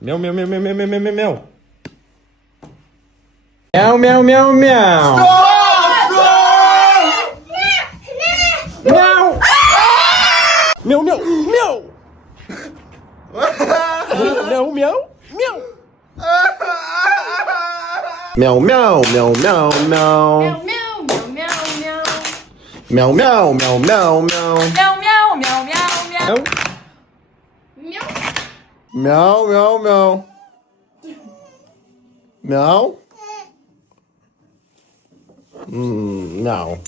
Miau, miau, miau, miau, miau, miau, miau, miau. Miau, miau, miau, miau. Miau. Miau, miau, miau. Miau, miau, miau. Miau, miau, miau, miau, miau. Miau, miau, miau, miau, miau. Miau, miau, miau, miau, miau. Miau, miau, miau, miau, miau. Miau. Miau. Miau, miau, miau. Miau. Miau.